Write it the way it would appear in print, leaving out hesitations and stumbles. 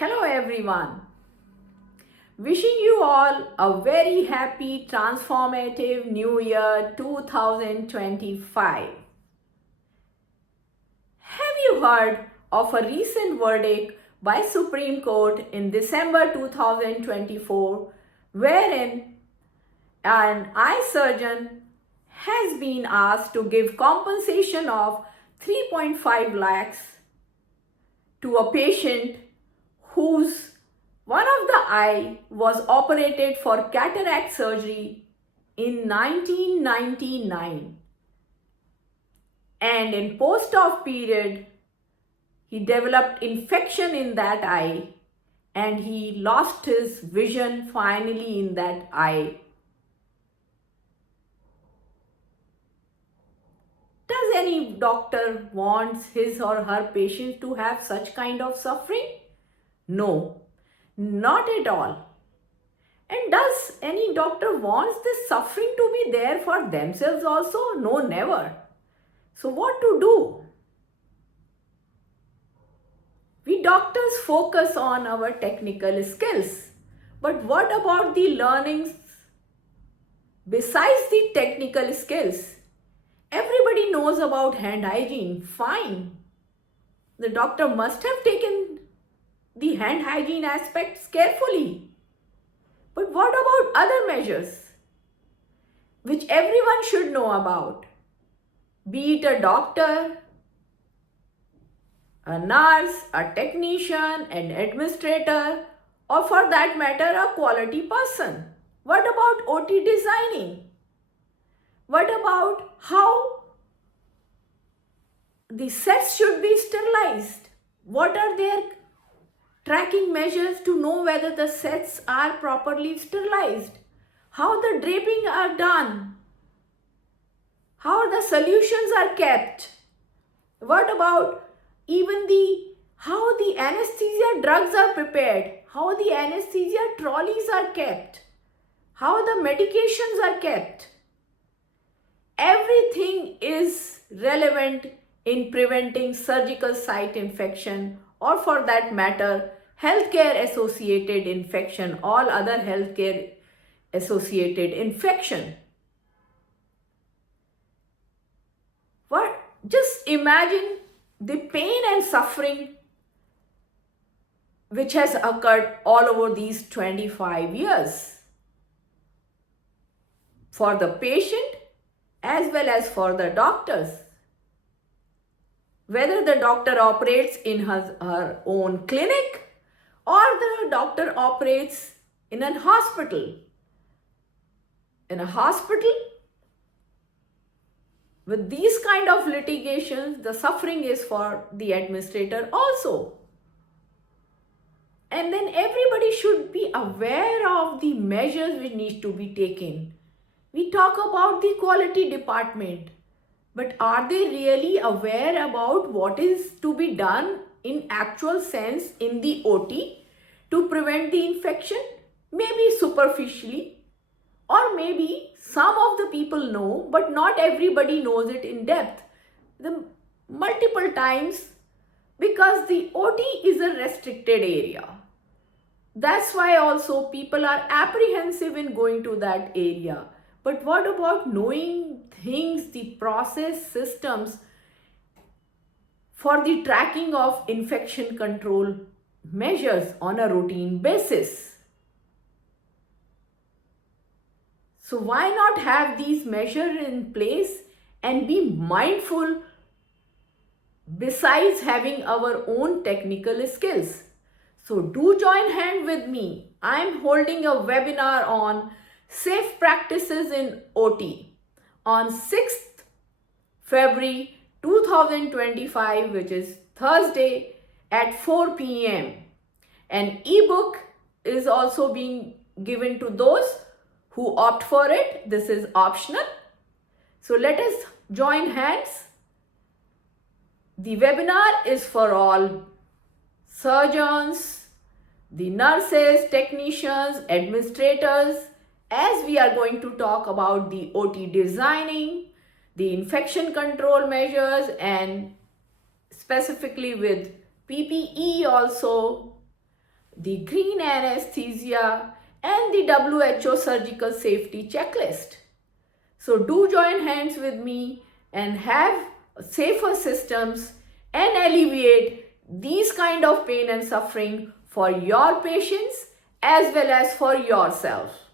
Hello everyone. Wishing you all a very happy, transformative new year 2025. Have you heard of a recent verdict by Supreme Court in December 2024 wherein an eye surgeon has been asked to give compensation of 3.5 lakhs to a patient whose one of the eye was operated for cataract surgery in 1999, and in post-op period he developed infection in that eye and he lost his vision finally in that eye. Does any doctor wants his or her patients to have such kind of suffering? No, not at all. And does any doctor wants this suffering to be there for themselves also? No, never. So what to do? We doctors focus on our technical skills. But what about the learnings besides the technical skills? Everybody knows about hand hygiene. Fine. The doctor must have taken the hand hygiene aspects carefully. But what about other measures which everyone should know about? Be it a doctor, a nurse, a technician, an administrator, or for that matter, a quality person. What about OT designing? What about how the sets should be sterilized? What are their tracking measures to know whether the sets are properly sterilized? How the draping are done? How the solutions are kept? What about even how the anesthesia drugs are prepared? How the anesthesia trolleys are kept? How the medications are kept? Everything is relevant in preventing surgical site infection, or for that matter, healthcare associated infection, all other healthcare associated infection. What? Just imagine the pain and suffering which has occurred all over these 25 years for the patient as well as for the doctors. Whether the doctor operates in her own clinic or the doctor operates in a hospital. In a hospital, with these kind of litigations, the suffering is for the administrator also. And then everybody should be aware of the measures which need to be taken. We talk about the quality department, but are they really aware about what is to be done in actual sense in the OT to prevent the infection? Maybe superficially, or maybe some of the people know, but not everybody knows it in depth. The multiple times, because the OT is a restricted area. That's why also people are apprehensive in going to that area. But what about knowing things, the process systems for the tracking of infection control measures on a routine basis? So why not have these measures in place and be mindful besides having our own technical skills? So do join hand with me. I am holding a webinar on safe practices in OT on 6th February 2025, which is Thursday at 4 p.m. An ebook is also being given to those who opt for it. This is optional. So let us join hands. The webinar is for all surgeons, the nurses, technicians, administrators, as we are going to talk about the OT designing, the infection control measures, and specifically with PPE also. the green anesthesia, and the WHO surgical safety checklist. So do join hands with me and have safer systems and alleviate these kind of pain and suffering for your patients as well as for yourself.